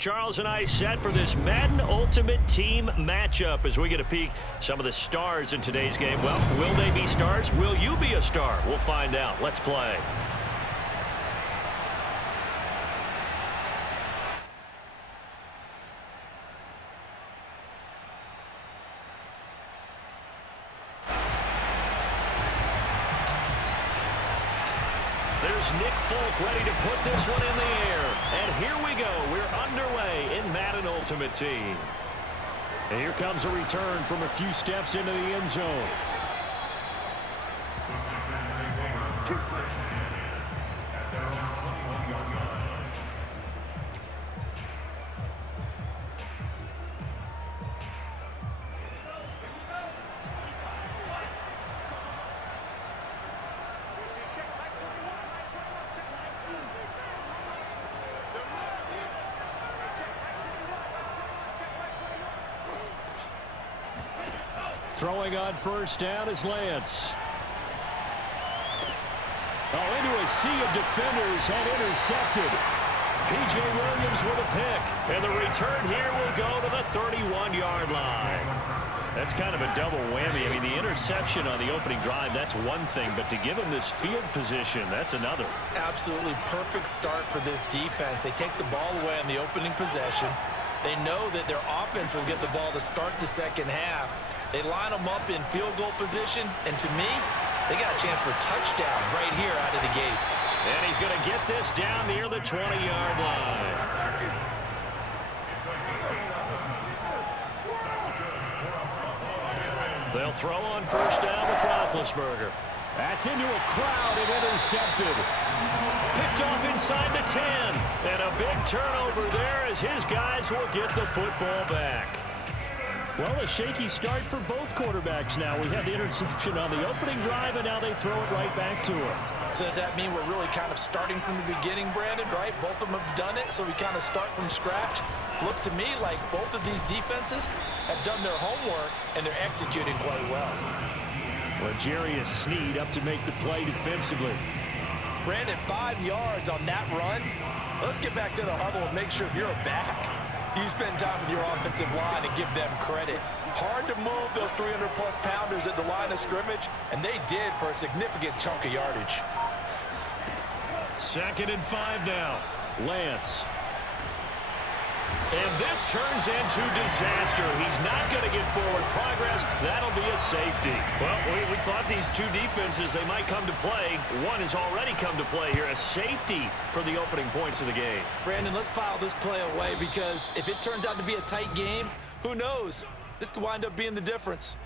Charles and I set for this Madden Ultimate Team matchup as we get a peek some of the stars in today's game. Well, will they be stars? Will you be a star? We'll find out. Let's play. There's Nick Folk ready to put this one in the air. And here we go. We're underway in Madden Ultimate Team. And here comes a return from a few steps into the end zone. Throwing on first down is Lance. Oh, into a sea of defenders and intercepted. P.J. Williams with a pick. And the return here will go to the 31-yard line. That's kind of a double whammy. I mean, the interception on the opening drive, that's one thing. But to give him this field position, that's another. Absolutely perfect start for this defense. They take the ball away on the opening possession. They know that their offense will get the ball to start the second half. They line them up in field goal position, and to me, they got a chance for a touchdown right here out of the gate. And he's going to get this down near the 20-yard line. They'll throw on first down with Roethlisberger. That's into a crowd and intercepted. Picked off inside the 10. And a big turnover there as his guys will get the football back. Well, a shaky start for both quarterbacks now. We had the interception on the opening drive, and now they throw it right back to him. So does that mean we're really kind of starting from the beginning, Brandon, right? Both of them have done it, so we kind of start from scratch. Looks to me like both of these defenses have done their homework, and they're executing quite well. Well, Jarius Sneed up to make the play defensively. Brandon, 5 yards on that run. Let's get back to the huddle and make sure if you're a back, you spend time with your offensive line and give them credit. Hard to move those 300-plus pounders at the line of scrimmage, and they did for a significant chunk of yardage. 2nd and 5 now. Lance. And this turns into disaster. He's not going to get forward progress. That'll be a safety. Well, we thought these two defenses, they might come to play. One has already come to play here. A safety for the opening points of the game. Brandon, let's file this play away because if it turns out to be a tight game, who knows? This could wind up being the difference.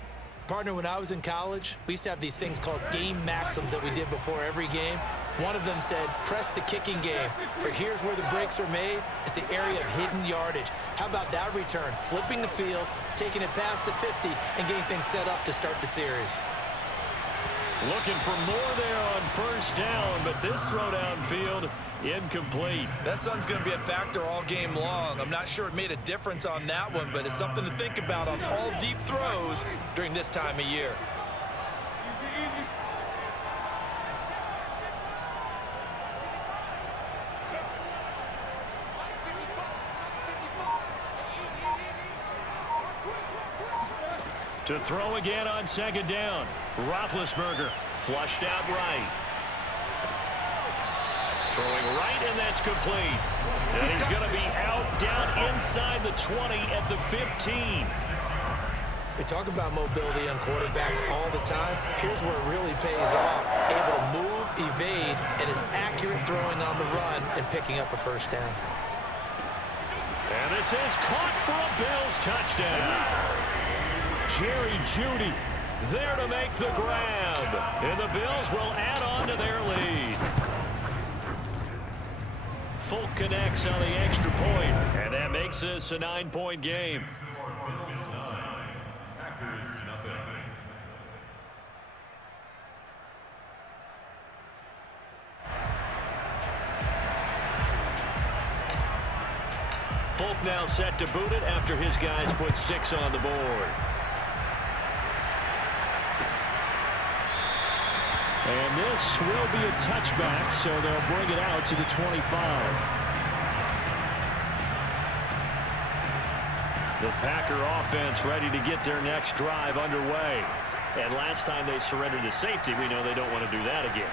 Partner, when I was in college, we used to have these things called game maxims that we did before every game. One of them said, press the kicking game. For here's where the breaks are made. It's the area of hidden yardage. How about that return? Flipping the field, taking it past the 50, and getting things set up to start the series. Looking for more there on first down, but this throw downfield, incomplete. That sun's going to be a factor all game long. I'm not sure it made a difference on that one, but it's something to think about on all deep throws during this time of year. To throw again on 2nd down. Roethlisberger flushed out right. Throwing right, and that's complete. And he's going to be out down inside the 20 at the 15. They talk about mobility on quarterbacks all the time. Here's where it really pays off. Able to move, evade, and is accurate throwing on the run and picking up a first down. And this is caught for a Bills touchdown. Jerry Jeudy there to make the grab. And the Bills will add on to their lead. Folk connects on the extra point, and that makes this a 9-point game. Folk now set to boot it after his guys put 6 on the board. And this will be a touchback, so they'll bring it out to the 25. The Packer offense ready to get their next drive underway. And last time they surrendered the safety, we know they don't want to do that again.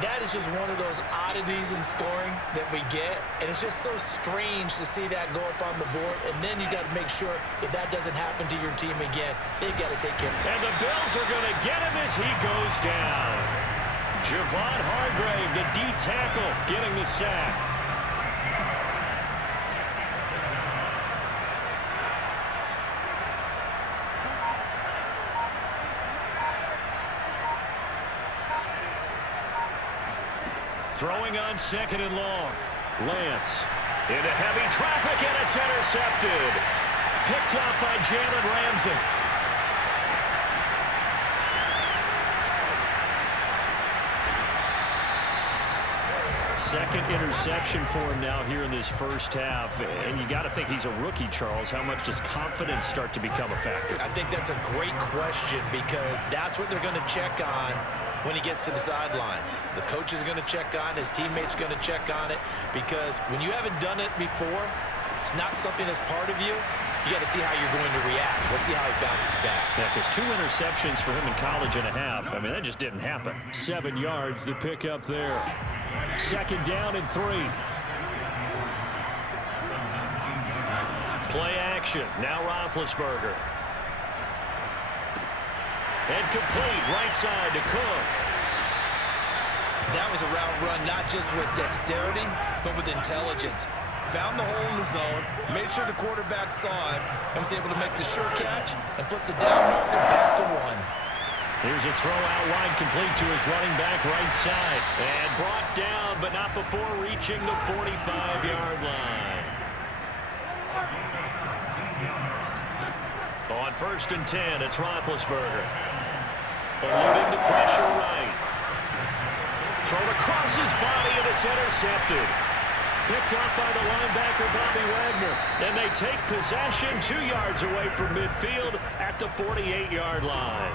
That is just one of those oddities in scoring that we get, and it's just so strange to see that go up on the board, and then you got to make sure that that doesn't happen to your team again. They've got to take care of it. And the Bills are going to get him as he goes down. Javon Hargrave, the D tackle, getting the sack. Throwing on 2nd and long. Lance into heavy traffic, and it's intercepted. Picked off by Jalen Ramsey. Second interception for him now here in this first half. And you got to think he's a rookie, Charles. How much does confidence start to become a factor? I think that's a great question because that's what they're going to check on when he gets to the sidelines. The coach is going to check on, his teammates going to check on it, because when you haven't done it before, it's not something that's part of you. You got to see how you're going to react. Let's see how he bounces back. Yeah, because 2 interceptions for him in college and a half. I mean, that just didn't happen. 7 yards, the pick up there. 2nd down and 3. Play action. Now Roethlisberger. And complete, right side to Cook. That was a route run, not just with dexterity, but with intelligence. Found the hole in the zone, made sure the quarterback saw him, and was able to make the sure catch and flip the down marker back to 1. Here's a throw out wide, complete to his running back right side. And brought down, but not before reaching the 45-yard line. On 1st and 10, it's Roethlisberger. Eluding the pressure right. Thrown across his body, and it's intercepted. Picked up by the linebacker, Bobby Wagner. And they take possession 2 yards away from midfield at the 48-yard line.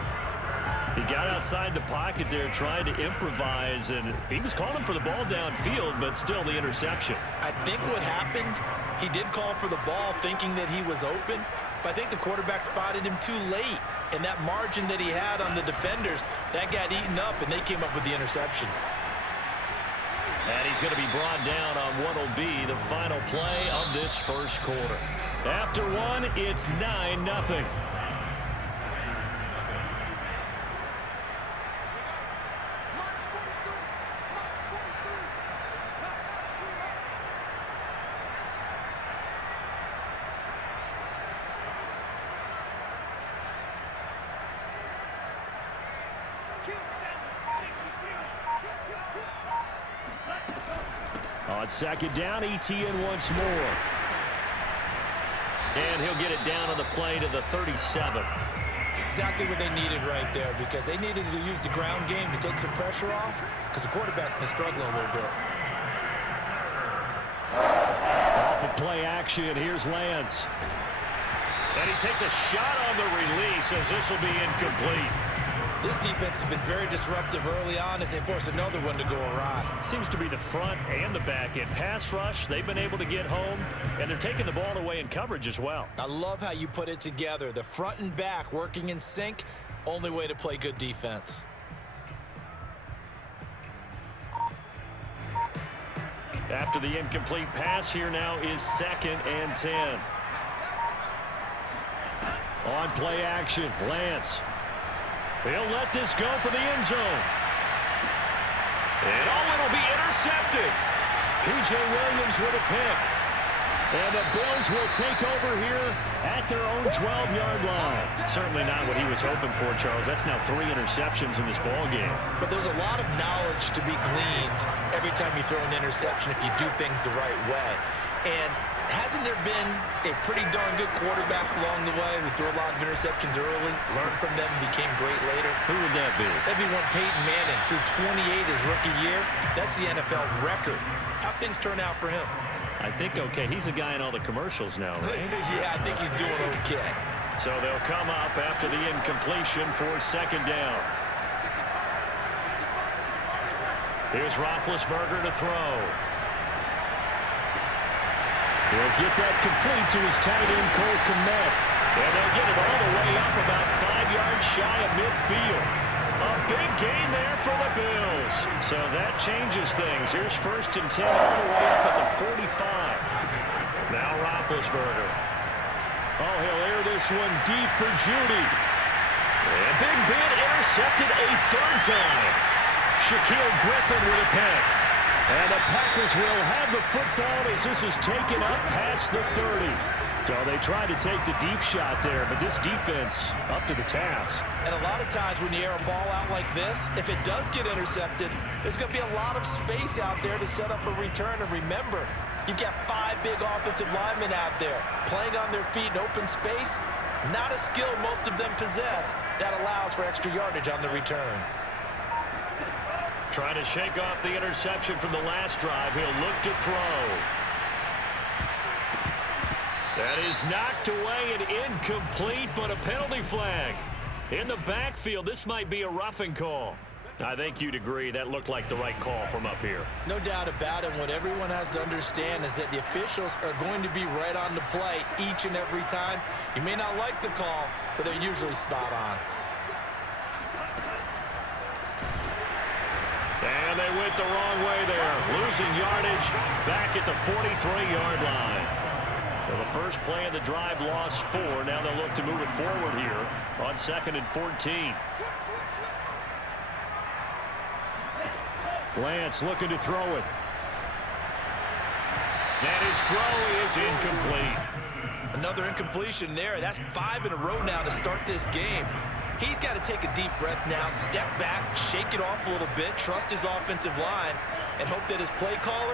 He got outside the pocket there, trying to improvise, and he was calling for the ball downfield, but still the interception. I think what happened, he did call for the ball thinking that he was open, but I think the quarterback spotted him too late. And that margin that he had on the defenders, that got eaten up, and they came up with the interception. And he's going to be brought down on what will be the final play of this first quarter. After 1, it's 9-0. On 2nd down, ETN once more. And he'll get it down on the play to the 37. Exactly what they needed right there, because they needed to use the ground game to take some pressure off, because the quarterback's been struggling a little bit. Off of play action, here's Lance. And he takes a shot on the release as this will be incomplete. This defense has been very disruptive early on as they force another one to go awry. Seems to be the front and the back end. Pass rush, they've been able to get home, and they're taking the ball away in coverage as well. I love how you put it together. The front and back working in sync, only way to play good defense. After the incomplete pass, here now is 2nd and 10. On play action, Lance. He'll let this go for the end zone. And it'll be intercepted. P.J. Williams with a pick. And the Bills will take over here at their own 12-yard line. Certainly not what he was hoping for, Charles. That's now 3 interceptions in this ball game. But there's a lot of knowledge to be gleaned every time you throw an interception if you do things the right way. And hasn't there been a pretty darn good quarterback along the way who threw a lot of interceptions early, learned from them, became great later? Who would that be? That'd be one Peyton Manning. Threw 28 his rookie year. That's the NFL record. How'd things turn out for him? I think okay. He's the guy in all the commercials now, right? Yeah, I think he's doing okay. So they'll come up after the incompletion for 2nd down. Here's Roethlisberger to throw. He'll get that complete to his tight end, Cole Kmet. And they'll get it all the way up about 5 yards shy of midfield. A big gain there for the Bills. So that changes things. Here's 1st and 10 all the way up at the 45. Now Roethlisberger. Oh, he'll air this one deep for Judy. And Big Ben intercepted a 3rd time. Shaquill Griffin with a pick. And the Packers will have the football as this is taken up past the 30. So they tried to take the deep shot there, but this defense up to the task. And a lot of times when you air a ball out like this, if it does get intercepted, there's going to be a lot of space out there to set up a return. And remember, you've got 5 big offensive linemen out there playing on their feet in open space. Not a skill most of them possess that allows for extra yardage on the return. Trying to shake off the interception from the last drive. He'll look to throw. That is knocked away and incomplete, but a penalty flag. In the backfield, this might be a roughing call. I think you'd agree that looked like the right call from up here. No doubt about it. What everyone has to understand is that the officials are going to be right on the play each and every time. You may not like the call, but they're usually spot on. And they went the wrong way there. Losing yardage back at the 43-yard line. Well, the first play of the drive lost 4. Now they'll look to move it forward here on 2nd and 14. Lance looking to throw it. And his throw is incomplete. Another incompletion there. That's 5 in a row now to start this game. He's got to take a deep breath now, step back, shake it off a little bit, trust his offensive line, and hope that his play caller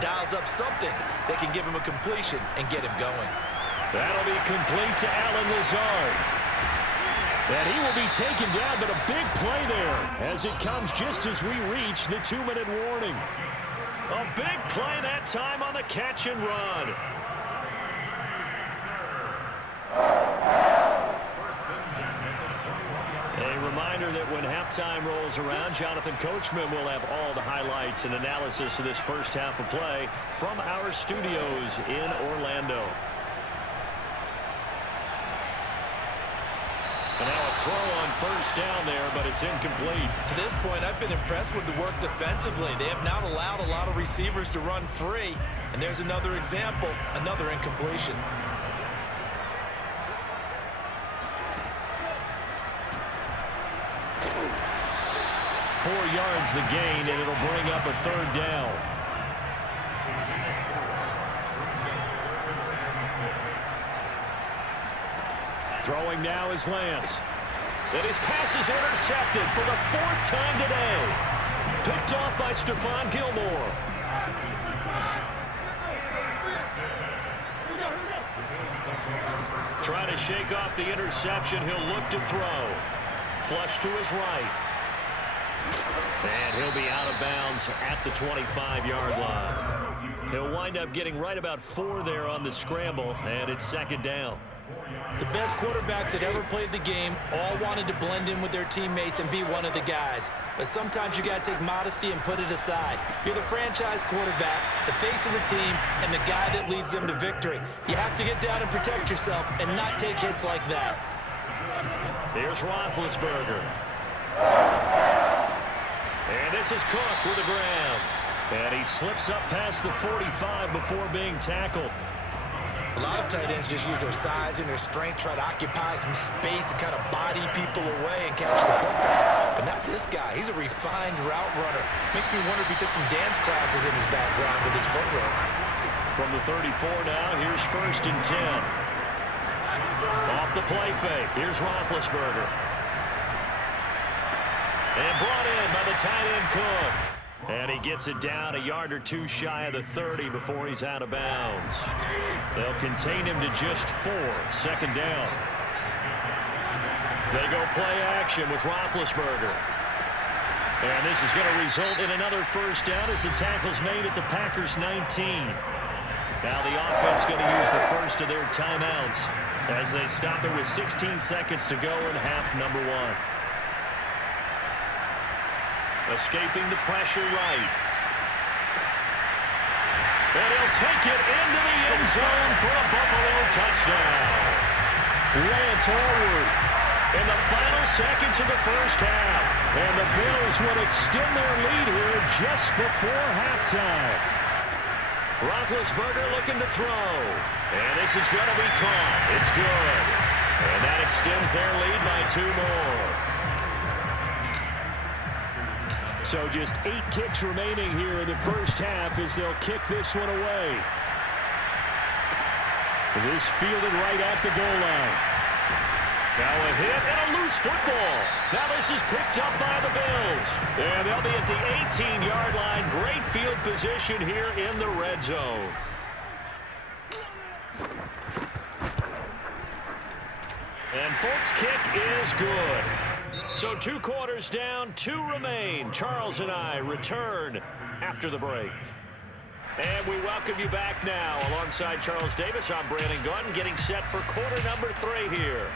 dials up something that can give him a completion and get him going. That'll be complete to Allen Lazard. And he will be taken down, but a big play there as it comes just as we reach the 2-minute warning. A big play that time on the catch and run. A reminder that when halftime rolls around, Jonathan Coachman will have all the highlights and analysis of this first half of play from our studios in Orlando. And now a throw on 1st down there, but it's incomplete. To this point, I've been impressed with the work defensively. They have not allowed a lot of receivers to run free. And there's another example, another incompletion. Four yards the gain, and it'll bring up a 3rd down. Throwing now is Lance. And his pass is intercepted for the 4th time today. Picked off by Stephon Gilmore. Trying to shake off the interception. He'll look to throw. Flush to his right. And he'll be out of bounds at the 25-yard line. He'll wind up getting right about 4 there on the scramble, and it's 2nd down. The best quarterbacks that ever played the game all wanted to blend in with their teammates and be one of the guys. But sometimes you got to take modesty and put it aside. You're the franchise quarterback, the face of the team, and the guy that leads them to victory. You have to get down and protect yourself and not take hits like that. Here's Roethlisberger. And this is Cook with the grab. And he slips up past the 45 before being tackled. A lot of tight ends just use their size and their strength, try to occupy some space and kind of body people away and catch the football. But not this guy. He's a refined route runner. Makes me wonder if he took some dance classes in his background with his footwork. From the 34 now, here's 1st and 10. Off the play fake. Here's Roethlisberger. And brought in by the tight end Cook. And he gets it down a yard or 2 shy of the 30 before he's out of bounds. They'll contain him to just 4. 2nd down. They go play action with Roethlisberger. And this is going to result in another 1st down as the tackle's made at the Packers' 19. Now the offense going to use the first of their timeouts as they stop it with 16 seconds to go in half number 1. Escaping the pressure right. And he'll take it into the end zone for a Buffalo touchdown. Lance Allworth in the final seconds of the first half. And the Bills will extend their lead here just before halftime. Roethlisberger looking to throw. And this is going to be caught. It's good. And that extends their lead by 2 more. So just 8 ticks remaining here in the first half as they'll kick this one away. This fielded right at the goal line. Now a hit and a loose football. Now this is picked up by the Bills. And they'll be at the 18-yard line. Great field position here in the red zone. And Folk's kick is good. So 2 quarters down, 2 remain. Charles and I return after the break. And we welcome you back now. Alongside Charles Davis, I'm Brandon Gunn, getting set for quarter number 3 here.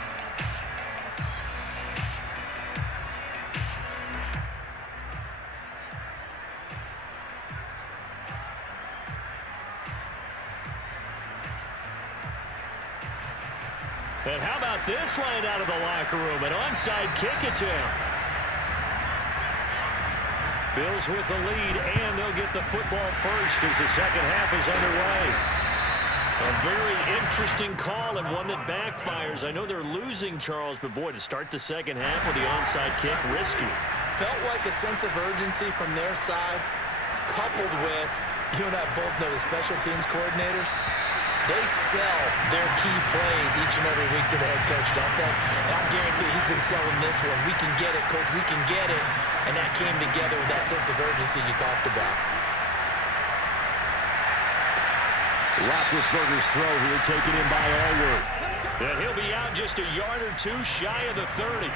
And how about this line out of the locker room? An onside kick attempt. Bills with the lead, and they'll get the football first as the second half is underway. A very interesting call and one that backfires. I know they're losing, Charles, but boy, to start the second half with the onside kick, risky. Felt like a sense of urgency from their side, coupled with, you and I both know the special teams coordinators, they sell their key plays each and every week to the head coach, don't they? And I guarantee he's been selling this one. We can get it, coach. We can get it. And that came together with that sense of urgency you talked about. Roethlisberger's throw here taken in by Allworth. And he'll be out just a yard or 2 shy of the 30.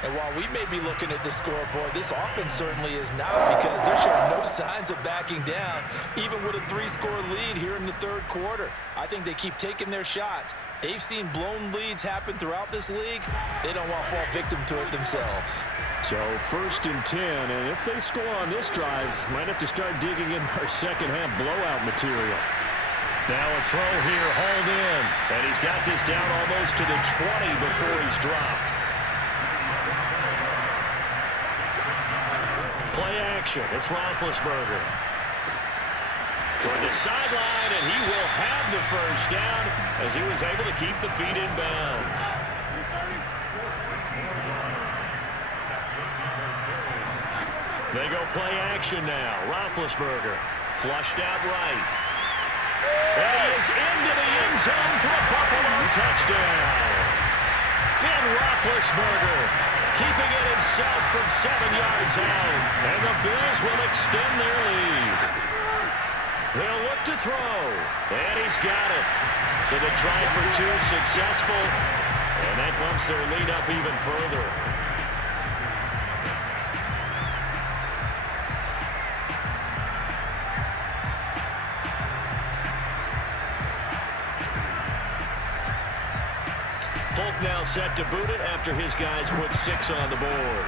And while we may be looking at the scoreboard, this offense certainly is not, because they're showing no signs of backing down, even with a 3-score lead here in the third quarter. I think they keep taking their shots. They've seen blown leads happen throughout this league. They don't want to fall victim to it themselves. So 1st and 10, and if they score on this drive, might have to start digging in our second half blowout material. Now a throw here hauled in, and he's got this down almost to the 20 before he's dropped. Play action. It's Roethlisberger. Toward the sideline, and he will have the first down as he was able to keep the feet in bounds. They go play action now. Roethlisberger flushed out right. And he is into the end zone for a Buffalo touchdown. Ben Roethlisberger keeping it himself from 7 yards out. And the Bills will extend their lead. They'll look to throw. And he's got it. So the try for 2 successful. And that bumps their lead up even further. Folk now set to boot it after his guys put 6 on the board.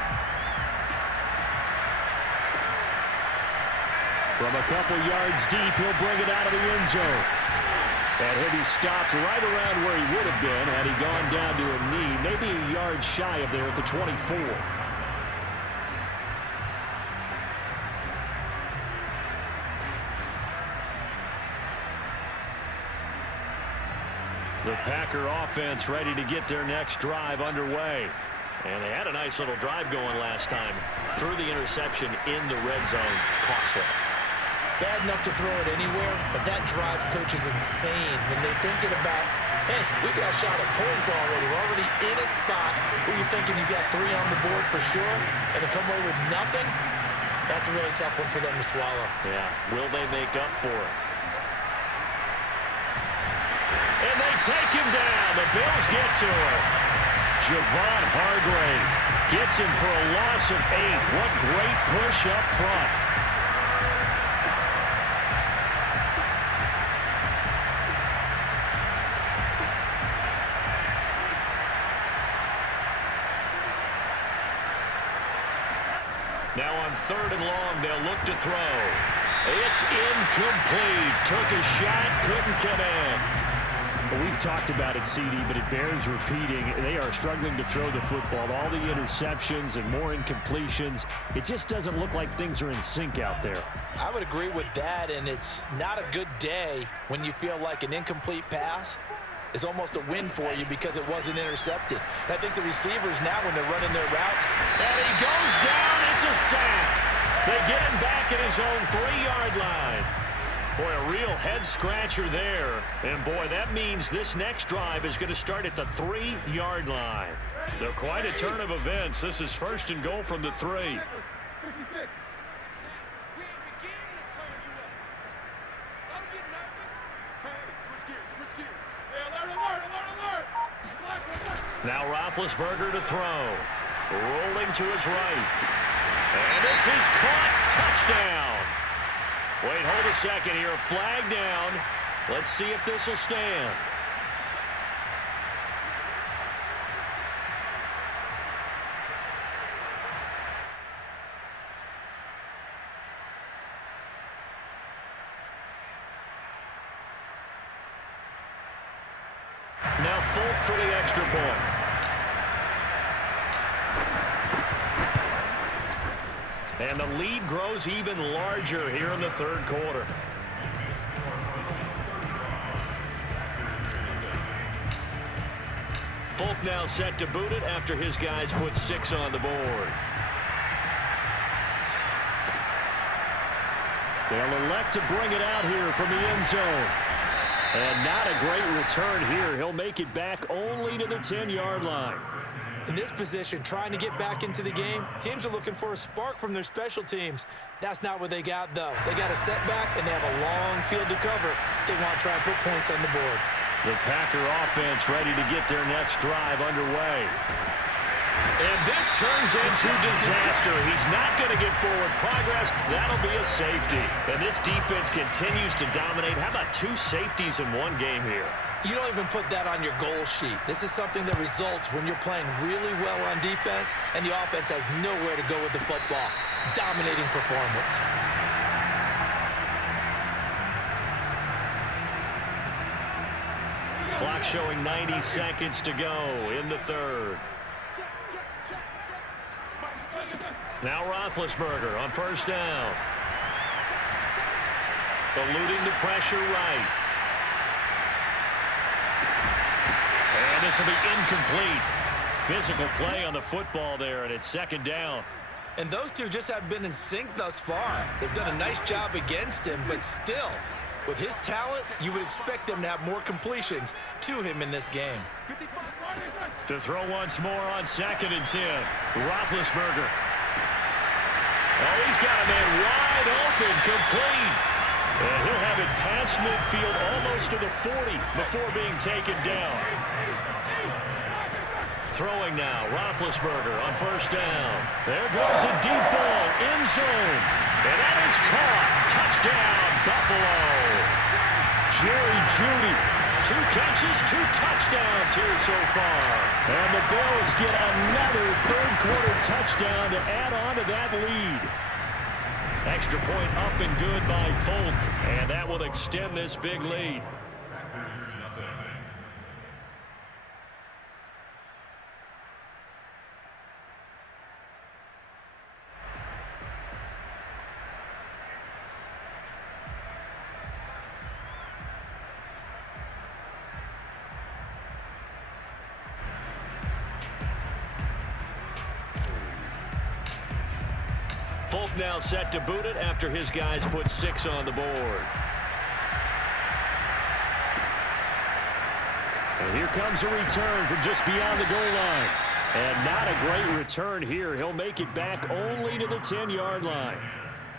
From a couple yards deep, he'll bring it out of the end zone. And he'll be stopped right around where he would have been had he gone down to a knee, maybe a yard shy of there at the 24. The Packer offense ready to get their next drive underway. And they had a nice little drive going last time. Threw the interception in the red zone. Costly. Bad enough to throw it anywhere, but that drives coaches insane when they're thinking about, hey, we got a shot at points already. We're already in a spot where you're thinking you got 3 on the board for sure, and to come away with nothing, that's a really tough one for them to swallow. Yeah, will they make up for it? And they take him down. The Bills get to him. Javon Hargrave gets him for a loss of 8. What great push up front. Now on 3rd and long, they'll look to throw. It's incomplete. Took a shot, couldn't connect. Well, we've talked about it, CD, but it bears repeating. They are struggling to throw the football. All the interceptions and more incompletions. It just doesn't look like things are in sync out there. I would agree with that, and it's not a good day when you feel like an incomplete pass is almost a win for you because it wasn't intercepted. And I think the receivers now, when they're running their routes, and he goes down. It's a sack. They get him back at his own 3-yard line. Boy, a real head-scratcher there. And, boy, that means this next drive is going to start at the 3-yard line. They're quite a turn of events. This is 1st and goal from the 3. Now Roethlisberger to throw. Rolling to his right. And this is caught. Touchdown. Wait, hold a second here. Flag down. Let's see if this will stand. Now Folk for the extra point. And the lead grows even larger here in the 3rd quarter. Folk now set to boot it after his guys put 6 on the board. They'll elect to bring it out here from the end zone. And not a great return here. He'll make it back only to the 10-yard line. in this position, trying to get back into the game, teams are looking for a spark from their special teams. That's not what they got, though. They got a setback, and they have a long field to cover if they want to try and put points on the board. The Packer offense ready to get their next drive underway. And this turns into disaster. He's not going to get forward progress. That'll be a safety. And this defense continues to dominate. How about 2 safeties in one game here? You don't even put that on your goal sheet. This is something that results when you're playing really well on defense and the offense has nowhere to go with the football. Dominating performance. Clock showing 90 seconds to go in the third. Now Roethlisberger on first down. Eluding the pressure right. And this will be incomplete. Physical play on the football there, and it's second down. And those two just haven't been in sync thus far. They've done a nice job against him, but still, with his talent, you would expect them to have more completions to him in this game. To throw once more on 2nd and 10. Roethlisberger. Oh, he's got a man wide open, complete. And he'll have it past midfield almost to the 40 before being taken down. Throwing now, Roethlisberger on first down. There goes a deep ball, end zone. And that is caught. Touchdown, Buffalo. Jerry Jeudy. 2 catches, 2 touchdowns here so far. And the Bills get another third-quarter touchdown to add on to that lead. Extra point up and good by Folk, and that will extend this big lead. Folk now set to boot it after his guys put 6 on the board. And here comes a return from just beyond the goal line. And not a great return here. He'll make it back only to the 10-yard line.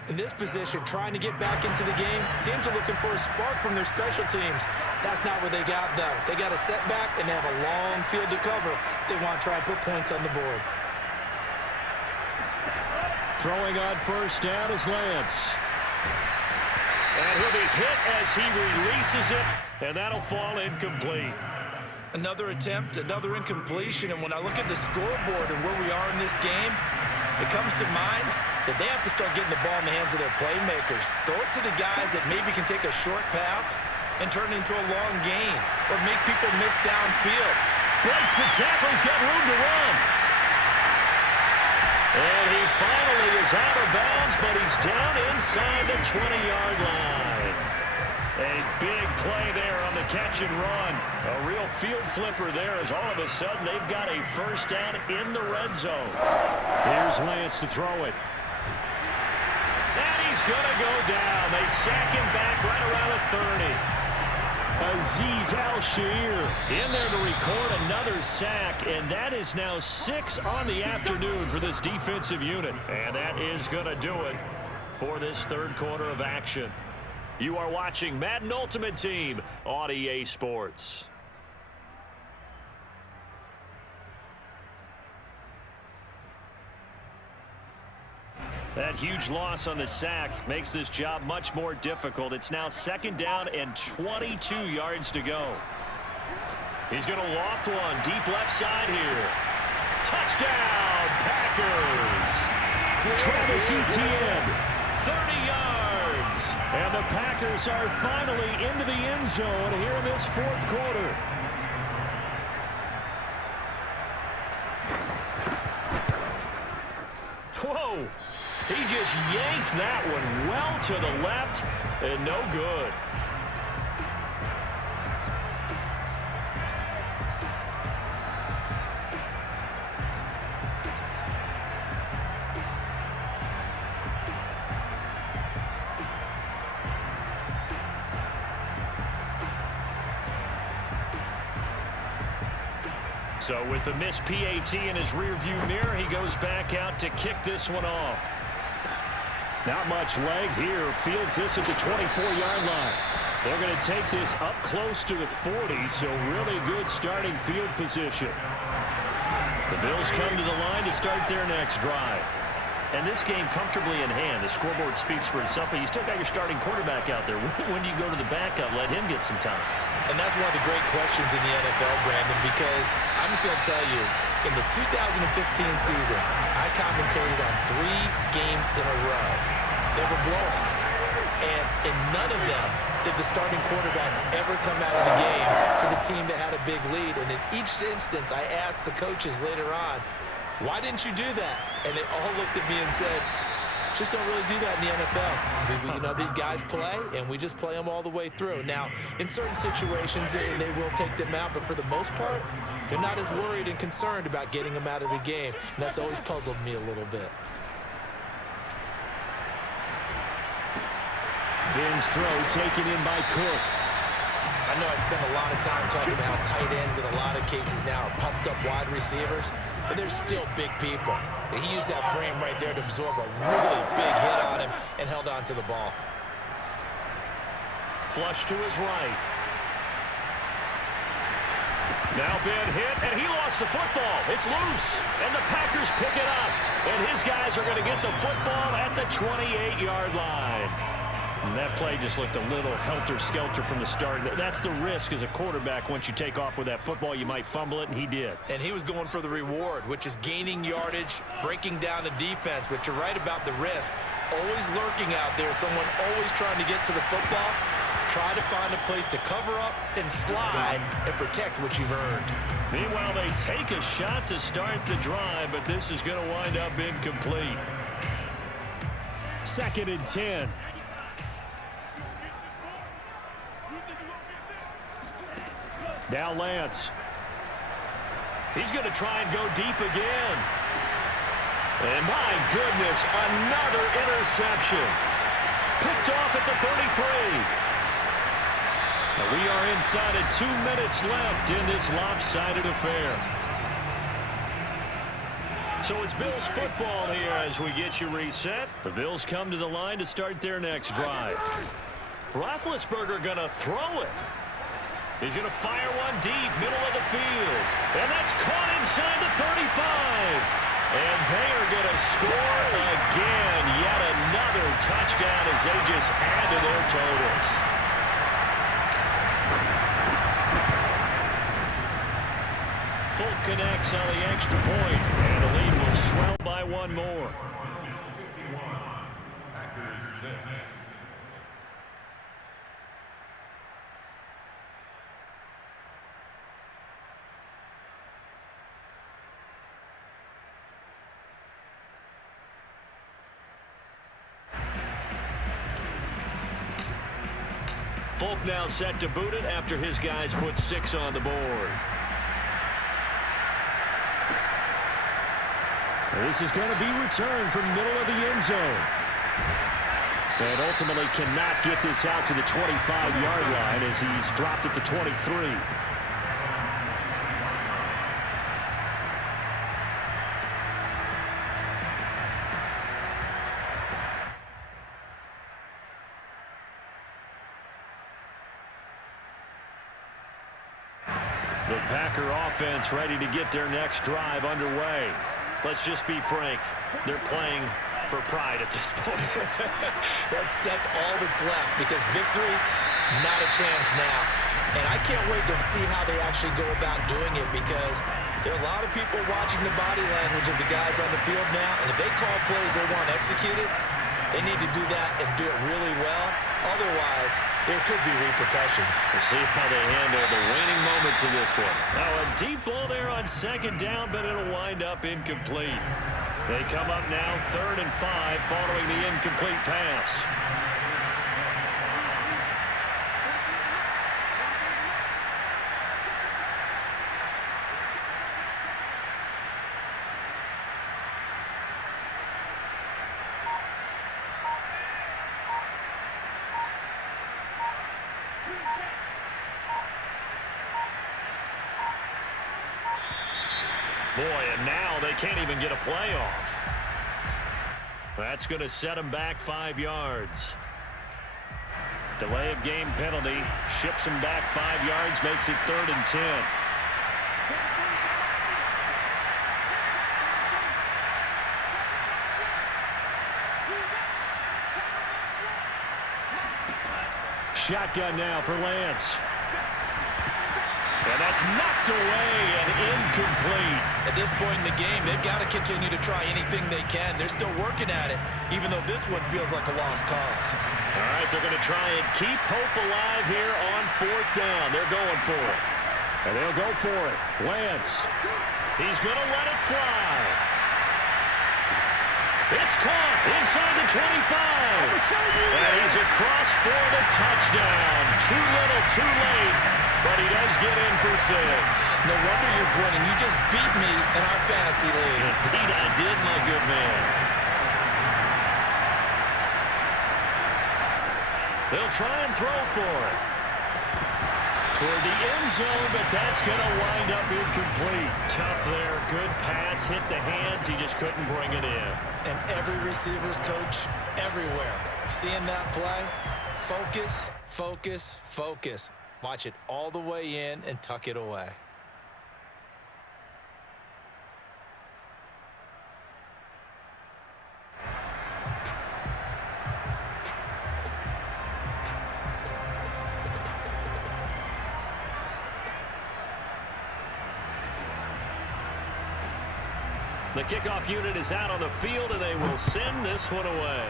In this position, trying to get back into the game, teams are looking for a spark from their special teams. That's not what they got, though. They got a setback, and they have a long field to cover if they want to try and put points on the board. Throwing on first down is Lance. And he'll be hit as he releases it, and that'll fall incomplete. Another attempt, another incompletion, and when I look at the scoreboard and where we are in this game, it comes to mind that they have to start getting the ball in the hands of their playmakers. Throw it to the guys that maybe can take a short pass and turn it into a long gain or make people miss downfield. Breaks the tackle. He's got room to run. And he finally is out of bounds, but he's down inside the 20-yard line. A big play there on the catch and run. A real field flipper there as all of a sudden they've got a first down in the red zone. Here's Lance to throw it. And he's going to go down. They sack him back right around the 30. Azeez Al-Shaair in there to record another sack, and that is now 6 on the afternoon for this defensive unit. And that is going to do it for this third quarter of action. You are watching Madden Ultimate Team on EA Sports. That huge loss on the sack makes this job much more difficult. It's now 2nd down and 22 yards to go. He's going to loft one deep left side here. Touchdown, Packers! Travis Etienne, 30 yards. And the Packers are finally into the end zone here in this fourth quarter. Whoa! He just yanked that one well to the left and no good. So with the missed PAT in his rearview mirror, he goes back out to kick this one off. Not much leg here. Fields this at the 24-yard line. They're going to take this up close to the 40, so really good starting field position. The Bills come to the line to start their next drive. And this game comfortably in hand. The scoreboard speaks for itself, but you still got your starting quarterback out there. When do you go to the backup? Let him get some time. And that's one of the great questions in the NFL, Brandon, because I'm just going to tell you, in the 2015 season, I commentated on 3 games in a row. They were blowouts. And in none of them did the starting quarterback ever come out of the game for the team that had a big lead. And in each instance, I asked the coaches later on, why didn't you do that? And they all looked at me and said, just don't really do that in the NFL. You know, these guys play, and we just play them all the way through. Now, in certain situations, they will take them out, but for the most part, they're not as worried and concerned about getting them out of the game. And that's always puzzled me a little bit. Ben's throw taken in by Cook. I know I spent a lot of time talking about how tight ends in a lot of cases now are pumped up wide receivers, but they're still big people. He used that frame right there to absorb a really big hit on him and held on to the ball. Flush to his right. Now Ben hit, and he lost the football. It's loose, and the Packers pick it up. And his guys are going to get the football at the 28-yard line. And that play just looked a little helter-skelter from the start. That's the risk as a quarterback. Once you take off with that football, you might fumble it, and he did. And he was going for the reward, which is gaining yardage, breaking down the defense. But you're right about the risk. Always lurking out there, someone always trying to get to the football. Try to find a place to cover up and slide and protect what you've earned. Meanwhile, they take a shot to start the drive, but this is going to wind up incomplete. 2nd and 10. Now Lance. He's going to try and go deep again. And my goodness, another interception. Picked off at the 33. Now we are inside of 2 minutes left in this lopsided affair. So it's Bills football here as we get you reset. The Bills come to the line to start their next drive. Roethlisberger going to throw it. He's going to fire one deep, middle of the field. And that's caught inside the 35. And they are going to score again. Yet another touchdown as they just add to their totals. connects on the extra point, and the lead will swell by one more. Packers 6. Folk now set to boot it after his guys put 6 on the board. This is going to be returned from middle of the end zone. And ultimately cannot get this out to the 25-yard line as he's dropped it to 23. The Packer offense ready to get their next drive underway. Let's just be frank. They're playing for pride at this point. That's all that's left because victory, not a chance now. And I can't wait to see how they actually go about doing it because there are a lot of people watching the body language of the guys on the field now. And if they call plays they want executed, they need to do that and do it really well. Otherwise, there could be repercussions. We'll see how they handle the waning moments of this one. Now a deep ball there on second down, but it'll wind up incomplete. They come up now 3rd and 5 following the incomplete pass. Boy, and now they can't even get a play off. That's going to set them back 5 yards. Delay of game penalty ships them back 5 yards, makes it 3rd and 10. Shotgun now for Lance. And that's knocked away and incomplete. At this point in the game, they've got to continue to try anything they can. They're still working at it, even though this one feels like a lost cause. All right, they're going to try and keep hope alive here on 4th down. They're going for it. And they'll go for it. Lance. He's going to let it fly. It's caught inside the 25. And he's across for the touchdown. Too little, too late. But he does get in for 6. No wonder you're grinning. You just beat me in our fantasy league. Indeed I did, my good man. They'll try and throw for it. Toward the end zone, but that's going to wind up incomplete. Tough there. Good pass. Hit the hands. He just couldn't bring it in. And every receiver's coach everywhere. Seeing that play, focus, focus, focus. Watch it all the way in and tuck it away. The kickoff unit is out on the field, and they will send this one away.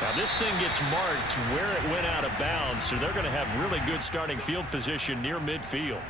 Now, this thing gets marked where it went out of bounds, so they're going to have really good starting field position near midfield.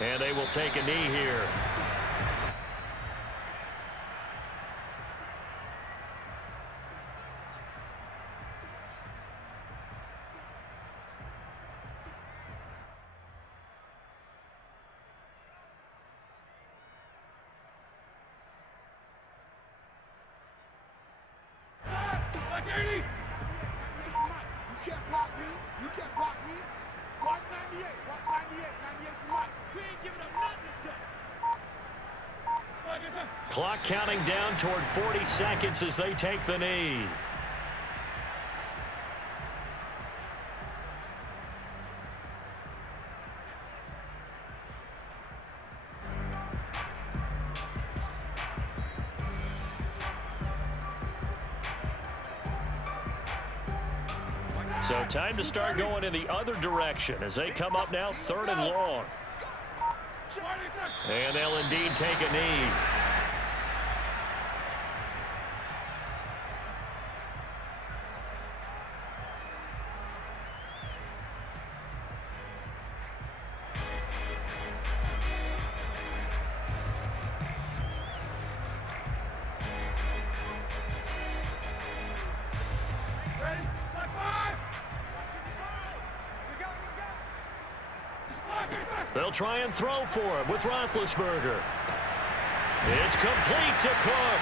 And they will take a knee here. You can't block me. You can't block me. Watch 98. Watch 98. 98's the mic. We ain't giving up nothing to Clock counting down toward 40 seconds as they take the knee. So time to start going in the other direction as they come up now 3rd and long. And they'll indeed take a knee. They'll try and throw for it with Roethlisberger. It's complete to Cook.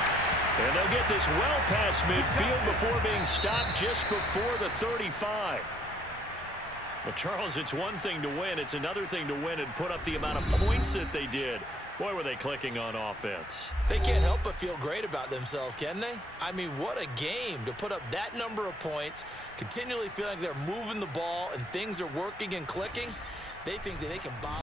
And they'll get this well past midfield before being stopped just before the 35. Well, Charles, it's one thing to win. It's another thing to win and put up the amount of points that they did. Boy, were they clicking on offense. They can't help but feel great about themselves, can they? I mean, what a game to put up that number of points, continually feeling like they're moving the ball and things are working and clicking. They think that they can bomb.